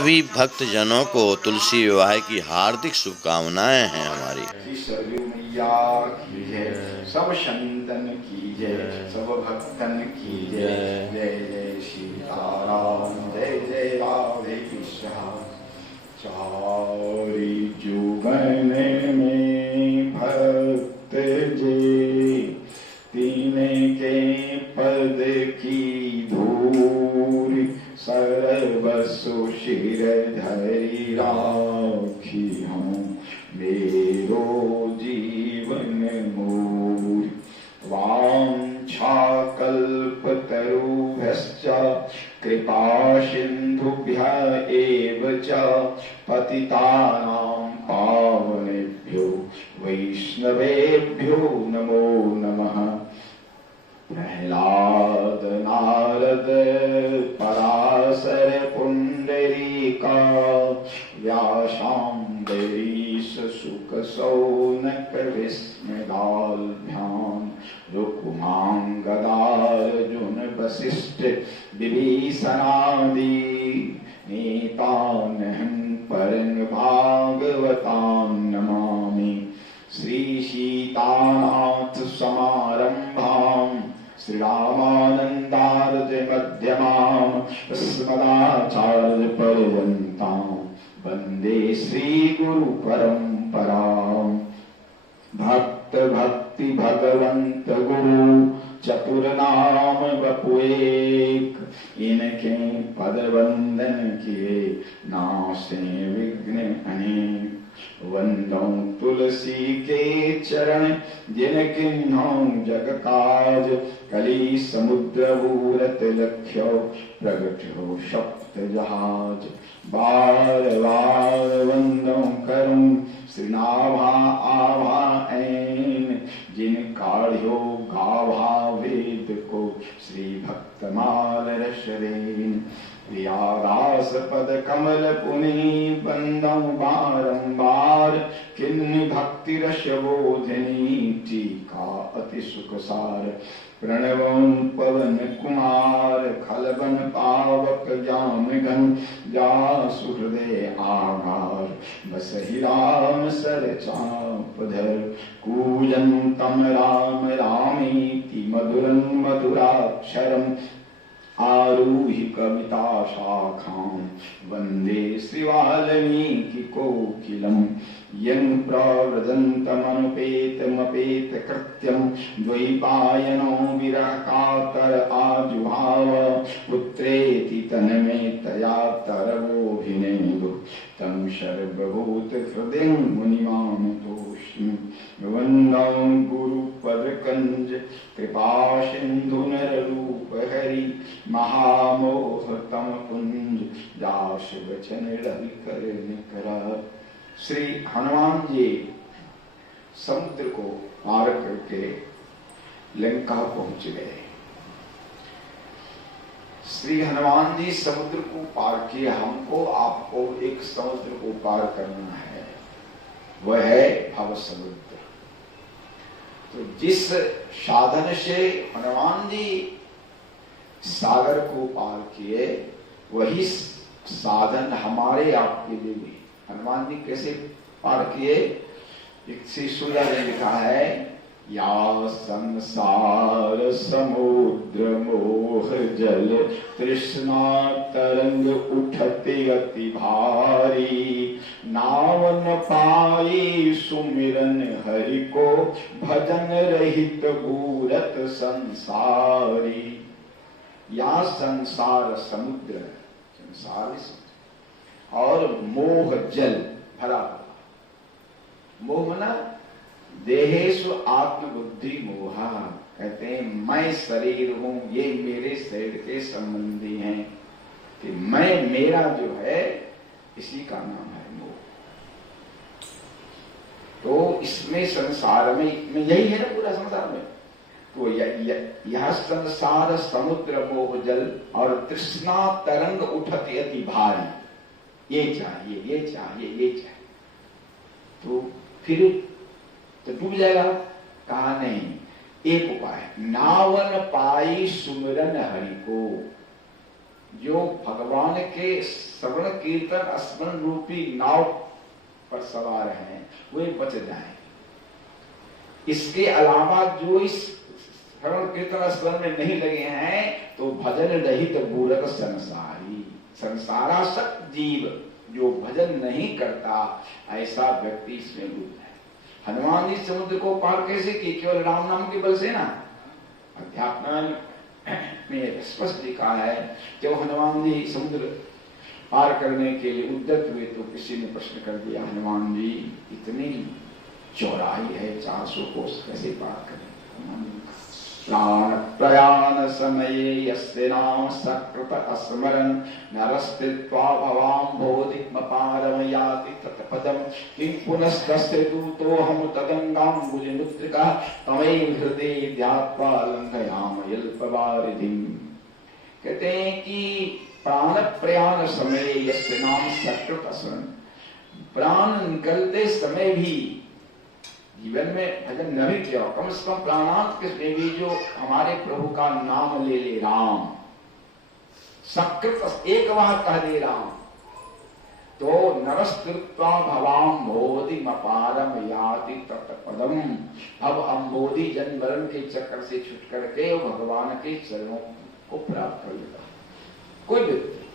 सभी भक्त जनों को तुलसी विवाह की हार्दिक शुभकामनाएं हैं हमारी। सरयू मैया की जय, सब संतन की जय, सब भक्तन की जय। जय जय सीताराम, जय जय राधे कृष्ण। चारि जुगन में भक्त जे, तीन के पद की धूल, सर्वसु शिर धरि राखी हूँ, मेरो जीवन मूल। वाञ्छा कल्पतरुभ्यश्च कृपा सिन्धुभ्य एव च पतितानां पावनेभ्यो वैष्णवेभ्यो नमो नमः। प्रह्लाद नारद पराशर पुंडरीका, व्यासाम्बरीश शुक शौनक विस्मदाभ्याम, रुक्मांगदार्जुन वसिष्ठ विभीषणादि नेतानहं परं भागवतां नमामि। श्री सीतानाथ समारंभां, श्री रामानंदार्य मध्यमाम्, अस्मदाचार्य पर्यन्तां वन्दे श्री गुरु परंपराम्। भक्त भक्ति भगवंत गुरु, चतुर नाम बपु एक, इनके पद वंदन किए नासे विघ्न अनेक। वंदो तुलसी के चरण, जिनकिन्हों जग काज, कली समुद्र बूरत लख्यो, प्रगट हो सप्त जहाज। बार बार वंदो करूं श्रीनाभा आभा ऐन, जिन काढ़्यो गाभा वेद को, श्री भक्तमाल रसरेन। प्रियादास पद कमल पुनि, बंदौ बारंबार, किन्नि भक्ति रस बोधनी, टीका अति सुख सार। प्रणवं पवन कुमार, खलबन पावक जाम घन, जासु हृदय आगार, बसहि राम सर चाप धर। कूजन्तं राम रामेति मधुरं मधुराक्षरम्, आरुहि कविता शाखां, वन्दे श्री वाल्मीकि कोकिलम्। यं प्रव्रजन्तमनुपेतमपेत कृत्यं, द्वैपायनो विरह कातर आजुभाव। पुत्रेति तन्मयतया तरवोऽभिनेदुः, तं सर्वभूत हृदयं मुनिमानतोऽस्मि। वन्दे गुरुपदकञ्ज, कृपा सिन्धु नररूप हरि, महामोह तम कुंज, दास वचन रवि कर निकरा। श्री हनुमान जी समुद्र को पार करके लंका पहुंच गए। श्री हनुमान जी समुद्र को पार किए। हमको आपको एक समुद्र को पार करना है, वह है भव समुद्र। तो जिस साधन से हनुमान जी सागर को पार किए, वही साधन हमारे आपके लिए भी। हनुमान जी कैसे पार किए? एक शिशुला ने लिखा है, या संसार समुद्र मोह जल, तृष्णा तरंग उठते अति भारी, नाव न पाई सुमिरन हरि को, भजन रहित बूरत संसारी। या संसार समुद्र, संसार और मोह जल भरा हुआ। मोह मना देहेषु आत्मबुद्धि मोहा, कहते हैं मैं शरीर हूं, ये मेरे शरीर के संबंधी हैं, कि मैं मेरा जो है इसी का नाम है मोह। तो इसमें संसार में यही है ना, पूरा संसार में। तो यह संसार समुद्र मोह जल, और तृष्णा तरंग उठती अति भारी। ये चाहिए, ये चाहिए, ये चाहिए, तो फिर तो डूब जाएगा। कहा नहीं, एक उपाय, नावन पाई सुमिरन हरि को। जो भगवान के श्रवण कीर्तन स्मरण रूपी नाव पर सवार हैं वे बच जाएं। इसके अलावा जो इस श्रवण कीर्तन स्मरण में नहीं लगे हैं तो भजन रहित मूर्ख संसारी, संसारासक्त जीव जो भजन नहीं करता ऐसा व्यक्ति इसमें डूब है। हनुमान जी समुद्र को पार कैसे किए? केवल राम नाम के बल से ना। अध्यात्म में स्पष्ट लिखा है जब हनुमान जी समुद्र पार करने के लिए उद्यत हुए तो किसी ने प्रश्न कर दिया, हनुमान जी इतनी चौड़ाई है 400 कोस कैसे पार करें? प्राण प्रयाण समये यस्य नाम सकृत स्मरन् नरस्थित्वा भवाम बोधिमपारम याति तत्पदम किं पुनस्तस्य दूतोऽहं तदंगांबुजमुद्रिका तमैव हृदये ध्यात्वा लंघयामयल्पवारिधिम्। कहते हैं कि प्राण प्रयाण समय यस्य नाम सकृत स्मरन्, प्राण निकलते समय भी जीवन में भजन न भी किया कम से कम प्राणांत में भी जो हमारे प्रभु का नाम ले ले, राम सकृत एक बार कह दे राम, तो नरस्तृत्वा भवाम बोधिमपारम याति तत्पदम। अब अम्बोधि जन्मरण के चक्कर से छुट करके भगवान के चरणों को प्राप्त कर लेता कोई व्यक्ति।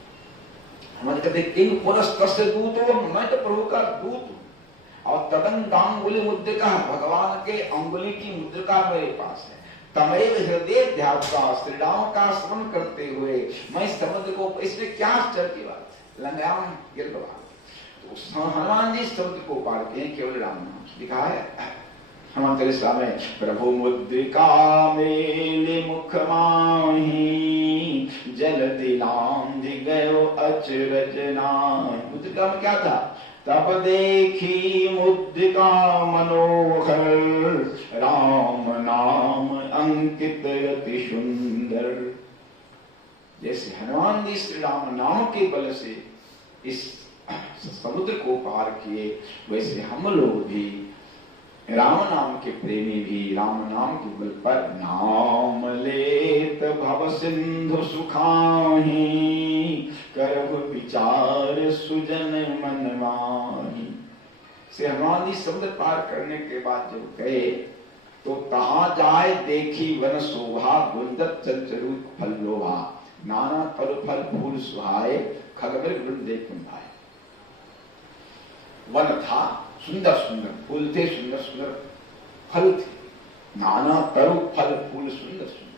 हमारे कहते किंग पुनस्तस्य दूतो, मैं तो प्रभु का दूत। और तदंगांगुली मुद्रिका, भगवान के अंगुली की मुद्रिका मेरे पास है। तमैव हृदय ध्यात्वा, श्री राम का स्मरण करते हुए मैं समुद्र को, इसमें क्या आश्चर्य की बात है, लंघयाम गिरवा। तो हनुमान जी समुद्र को पार किए केवल राम नाम से। लिखा है हनुमान चालीसा में, प्रभु मुद्रिका मेले मुख माही जल दिलांधि गयो अचरज नाहि। मुद्रिका में क्या था? तब देखी मुद्रिका मनोहर राम नाम अंकित अति सुंदर। जैसे हनुमान जी श्री राम नाम के बल से इस समुद्र को पार किए, वैसे हम लोग भी राम नाम के प्रेमी भी राम नाम के बल पर नाम लेत भव सिंधु सुखाही करहु विचार सुजन मन माही। से हनुमान जी समुद्र पार करने के बाद जब गए तो तहां जाए देखी वन शोभा गुंदत चंचरू फल लोभा नाना तरु फल फूल सुहाए खगमृग वृंद देख कुंभाए। वन था, सुंदर सुंदर फूल थे, सुंदर सुंदर फल थे, नाना तरु फल फूल सुंदर सुंदर।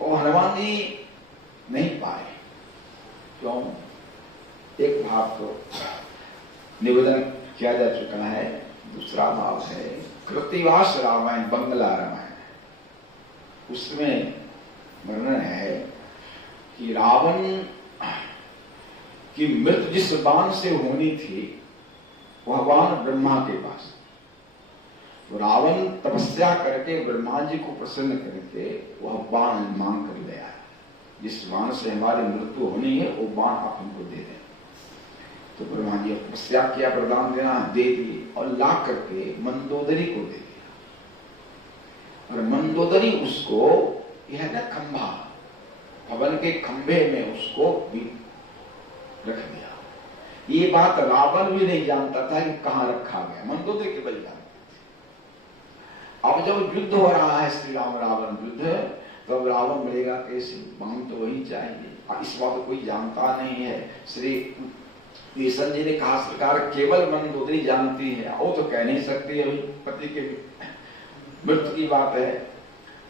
और हनुमान जी नहीं पाए। क्यों? एक भाव तो निवेदन किया जा चुका है, दूसरा भाव है कृतिवास रामायण, बंगला रामायण। उसमें वर्णन है कि रावण की मृत्यु जिस बाण से होनी थी वह बाण ब्रह्मा के पास। तो रावण तपस्या करके ब्रह्मा जी को प्रसन्न करके वह बाण मांग कर ले आया, जिस बाण से हमारी मृत्यु होनी है वो बाण आप हमको दे दें। तो ब्रह्मा जी तपस्या किया, वरदान देना दे दिए और ला करके मंदोदरी को दे दिया। और मंदोदरी उसको, यह ना खंभा, भवन के खंभे में उसको भी रख दिया। ये बात रावण भी नहीं जानता था कि कहां रखा गया, मंदोदरी के बल जानते थे। अब जब युद्ध हो रहा है श्री राम रावण युद्ध, तो रावण मिलेगा कैसे? बाण तो वही चाहिए। इस बात को कोई जानता नहीं है। श्री कृष्ण जी ने कहा सरकार केवल मंदोदरी जानती है, वो तो कह नहीं सकती है, पति के मृत्यु की बात है।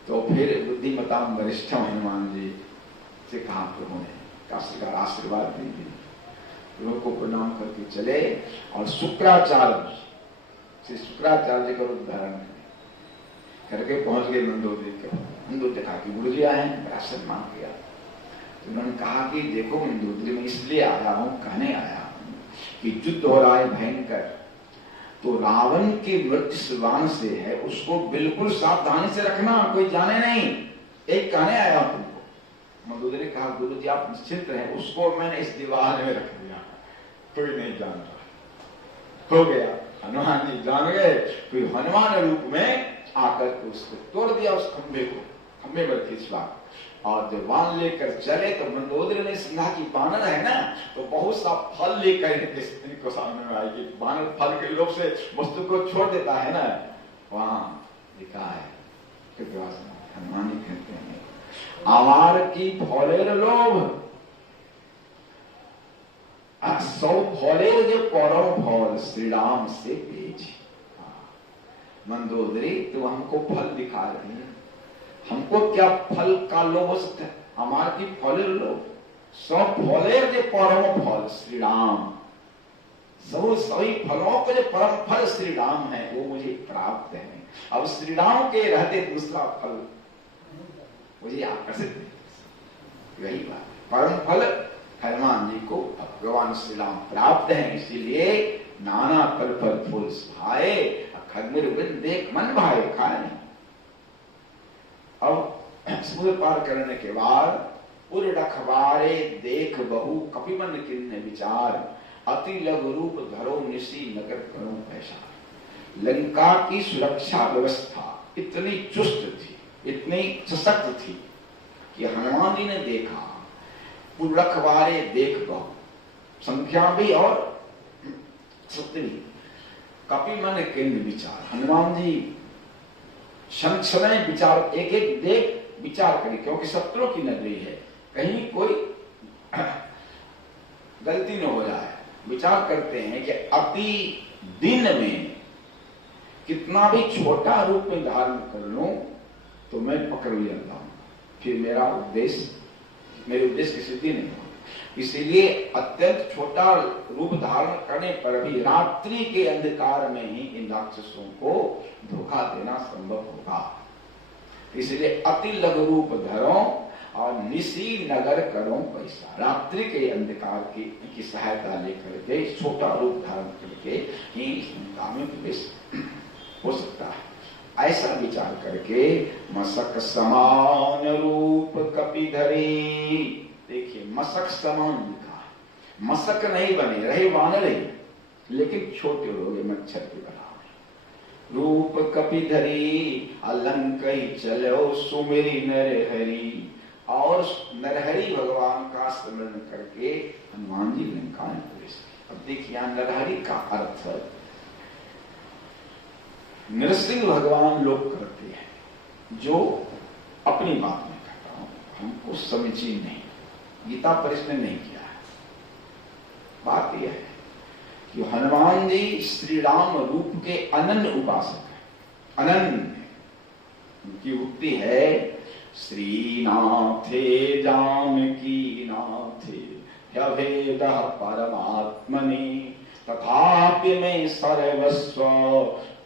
तो फिर बुद्धिमताम वरिष्ठम हनुमान जी से कहा प्रभु ने, कहा सरकार आशीर्वाद दीजिए। प्रभु को प्रणाम करके चले और शुक्राचार्य से शुक्राचार्य का उद्धारण करके पहुंच गए मंदोदरी के। मंदोदरी कहा कि गुरु जी आए हैं, बड़ा सम्मान किया। तो उन्होंने कहा कि देखो मंदोदरी में इसलिए आया हूं, कहने आया हूं कि युद्ध हो रहा है भयंकर, तो रावण की मृत्यु बाण से है, उसको बिल्कुल सावधानी से रखना, कोई जाने नहीं। एक कहने आया हूं तुमको। मंदोदरी ने कहा गुरु जी आप निश्चिंत रहे, उसको मैंने इस दीवार में रख दिया, कोई नहीं जानता। हो गया, हनुमान जी जान गए, कोई हनुमान रूप में आकर के उसको तोड़ दिया, उस खंभे को, खंभे पर खिंचवा और जब बाण लेकर चले तो मंदोदरी ने समझा कि बानर है ना, तो बहुत सा फल लेकर स्त्री को सामने में आएगी। बानर फल के लोभ से वस्तु को छोड़ देता है ना, वहां लिखा है हनुमान जी कहते हैं आवार की फलेर लोभ 100 फलेर जो परम फल श्री राम से पेज। मंदोदरी तो हमको फल दिखा रही है, हमको क्या फल का लोभ हो सकता है? हमार की फलेर लोभ 100 फलेर जो परम फल श्री राम, सभी फलों के जो परम फल श्री राम है वो मुझे प्राप्त है। अब श्री राम के रहते दूसरा फल मुझे आकर्षित नहीं। यही बात, परम फल हनुमान जी को भगवान श्री राम प्राप्त है, इसीलिए नाना तल पर फूल सुहाए, खगमिर बिन देख मन भाए खाए नहीं। अब समुद्र पार करने के बाद पुर रखबारे देख बहु कपिमन किन्ने विचार, अति लघु रूप धरो निशी नगर करो पैसा। लंका की सुरक्षा व्यवस्था इतनी चुस्त थी, इतनी सशक्त थी कि हनुमान जी ने देखा पुर रखबारे देख बहु, संख्या भी और सत्य भी, कपिमन किन्ने विचार। हनुमान जी समय विचार एक एक देख विचार करी, क्योंकि शत्रुओं की नगरी है, कहीं कोई गलती न हो जाए। विचार करते हैं कि अति दिन में कितना भी छोटा रूप में धारण कर लूं तो मैं पकड़ लिया हूं, फिर मेरे उद्देश्य की सिद्धि नहीं हो। इसीलिए अत्यंत छोटा रूप धारण करने पर भी रात्रि के अंधकार में ही इन राक्षसों को धोखा देना संभव होगा। इसलिए अति लघु रूप धरो और निशी नगर करो पैसा। रात्रि के अंधकार की सहायता लेकर के छोटा रूप धारण करके ही लंका में प्रवेश हो सकता है। ऐसा विचार करके मशक समान रूप कपिधरी, देखिए मशक समान लिखा है, मशक नहीं बने रहे वानर ही, लेकिन छोटे हो गए मच्छर के बराबर। रूप कपिधरी अलंक ही चलो सुमेरी नरहरि, और नरहरि भगवान का स्मरण करके हनुमान जी लंका में प्रवेश किए। अब देखिए यहां नरहरि का अर्थ नरसिंह भगवान लोग करते हैं, जो अपनी बात में कहता हूं, हमको समीचीन नहीं, गीता पर इसने नहीं किया है। बात यह है कि हनुमान जी श्री राम रूप के अनन्य उपासक है, अनन्य। उनकी उक्ति है श्रीनाथे जानकी नाथे ह्यभेद परमात्मनि, तथापि में सर्वस्व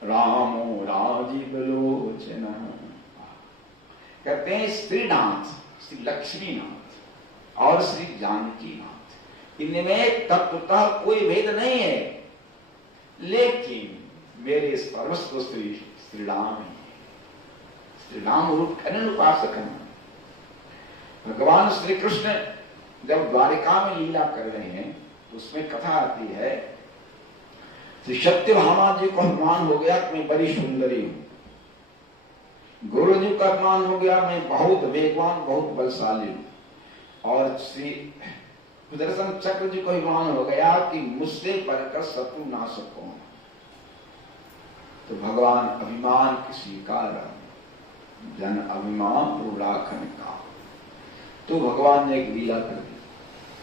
रामो राजीव लोचन। कहते हैं श्रीनाथ, श्री लक्ष्मीनाथ और श्री जानकी नाथ, इनमें तत्वतः कोई भेद नहीं है, लेकिन मेरे सर्वस्व श्री राम ही है। श्री राम रूप अनन्य उपासक है। भगवान श्री कृष्ण जब द्वारिका में लीला कर रहे हैं तो उसमें कथा आती है, श्री सत्यभामा जी को अनुमान हो गया कि मैं बड़ी सुंदरी हूं, गुरु जी का अनुमान हो गया मैं बहुत वेगवान बहुत बलशाली हूं, और श्री सुदर्शन चक्र जी को अनुमान हो गया कि मुझसे बढ़कर शत्रु नाशक कौन। तो भगवान अभिमान किसी का जन अभिमान रूढ़ाखन का, तो भगवान ने एक लीला कर दी,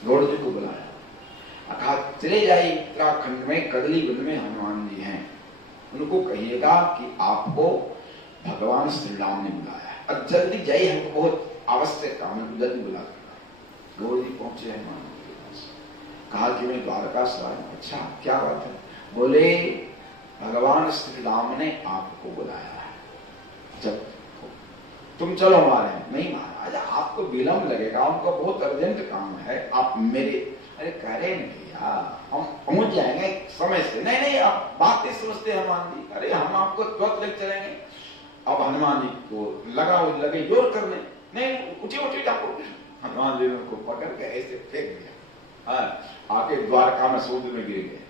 गौड़ जी को बुलाया, कहा चले जाइए उत्तराखंड में कदली वन में हनुमान जी हैं, उनको कहिएगा कि आपको भगवान श्री राम ने बुलाया है, अब जल्दी जाइए, हमको बहुत आवश्यक काम है, जल्दी बुला कर। गौड़ जी पहुंचे हनुमान जी के पास, कहा कि मैं द्वारका से आया। अच्छा क्या बात है? बोले भगवान श्री राम ने आपको बुलाया है, जब तुम चलो हमारे। नहीं महाराज आपको विलंब लगेगा, उनको बहुत अर्जेंट काम है, आप मेरे। अरे कह रहे नहीं भैया हम पहुंच जाएंगे समय से। नहीं नहीं आप बात नहीं समझते हनुमान जी, अरे हम आपको तुरंत ले चलेंगे। अब हनुमान जी को लगे जोर करने, नहीं उठिए उठिए जाओ। हनुमान जी ने उनको पकड़ के ऐसे फेंक दिया, आके द्वारका में समुद्र में गिर गए।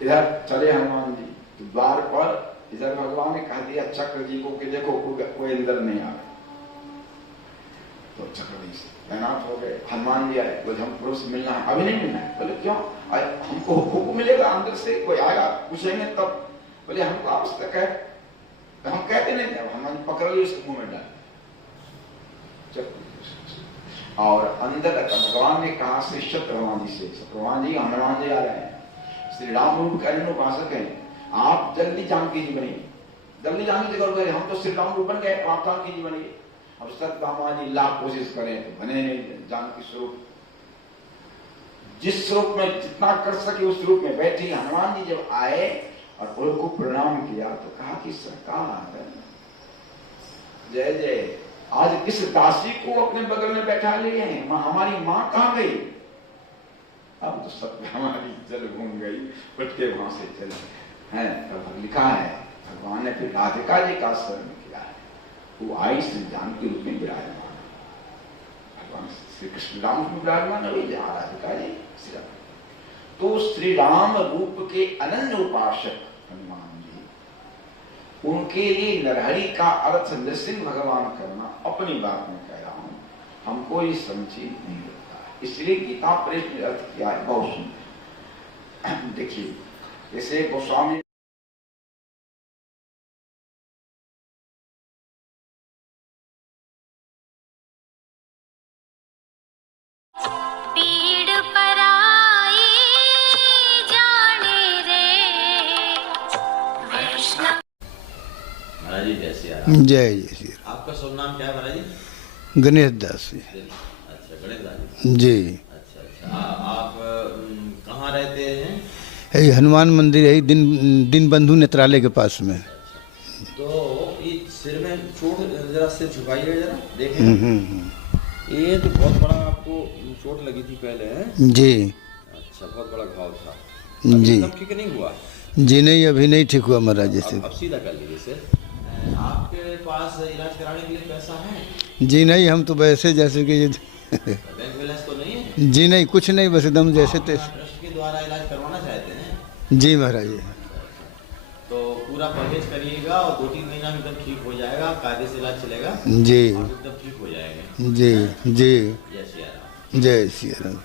इधर चले हनुमान जी तो द्वार पर, इधर भगवान ने कह दिया चक्र जी को कि देखो कोई अंदर नहीं आ रहा। तो चक्रवर्ती से तैनात हो गए। हनुमान जी आए, बोले हम पुरुष मिलना है, अभी नहीं मिलना है। बोले क्यों? हमको हुक्म मिलेगा अंदर से, कोई आएगा पूछेंगे तब। बोले हमको आवश्यक है, तो हम कहते नहीं थे। हनुमान जी पकड़ लिए, उसके मुंह में डाल। और अंदर भगवान ने कहा श्री सत्यभामा जी से, भगवान जी हनुमान जी आ रहे हैं, श्री राम रूप का उपासक है, आप जल्दी जानकी जी बनिए, जल्दी जानकी जी करोगे। हम तो श्री राम रूप बन गए, आप जानकी जी बनिए। अब सत्यभामा जी लाख कोशिश करें तो बने नहीं जानकी स्वरूप। जिस स्वरूप में जितना कर सके उस रूप में बैठी। हनुमान जी जब आए और उनको प्रणाम किया तो कहा कि सरकार जय जय, आज किस दासी को अपने बगल में बैठा लिए हैं, हमारी माँ कहाँ गई? अब तो सत्यभामा जी जल घूम गई, उठ के वहां से चले हैं। तब लिखा है भगवान ने फिर राधिका जी का स्मरण किया है, वो आई श्री जानकी रूप में विराजमान। भगवान श्री कृष्ण राम रूप में विराजमान है, राधिका जी श्री राम। तो श्री राम रूप के अनन्य उपासक हनुमान जी, उनके लिए नरहरि का अर्थ नृसिंह भगवान करना अपनी बात में कह रहा हूं, हमको ये समझी नहीं लगता है। इसलिए गीता प्रेस ने अर्थ किया है, बहुत सुंदर। देखिए जैसे गोस्वामी महाराज जी जय श्री राम। जय जय श्री राम। आपका शुभ नाम क्या है महाराज जी? गणेश दास जी। अच्छा, गणेश दास जी। जी। अच्छा अच्छा, आप कहाँ रहते हैं? यही हनुमान मंदिर, यही दिन बंधु नेत्रालय के पास में। तो ये सिर में चोट, जरा सिर झुकाइए जरा देखें। ये तो बहुत बड़ा आपको चोट लगी थी पहले है? जी। अच्छा, बहुत बड़ा घाव था जी। तब ठीक नहीं हुआ? जी नहीं, अभी नहीं ठीक हुआ महाराज। जैसे अब सीधा कर लीजिए सर। आपके पास इलाज कराने के लिए पैसा है? जी नहीं, हम तो वैसे जैसे कि बैंक बैलेंस तो नहीं है? जी नहीं, कुछ नहीं, बस एकदम जैसे तैसे। ट्रस्ट के द्वारा इलाज करवाना चाहते हैं? जी महाराज। तो पूरा परहेज करिएगा और 2-3 महीना में एकदम ठीक हो जाएगा, कायदे से इलाज चलेगा जी। एकदम ठीक हो जाएगा। जी जी। जय श्री राम। जय श्री राम।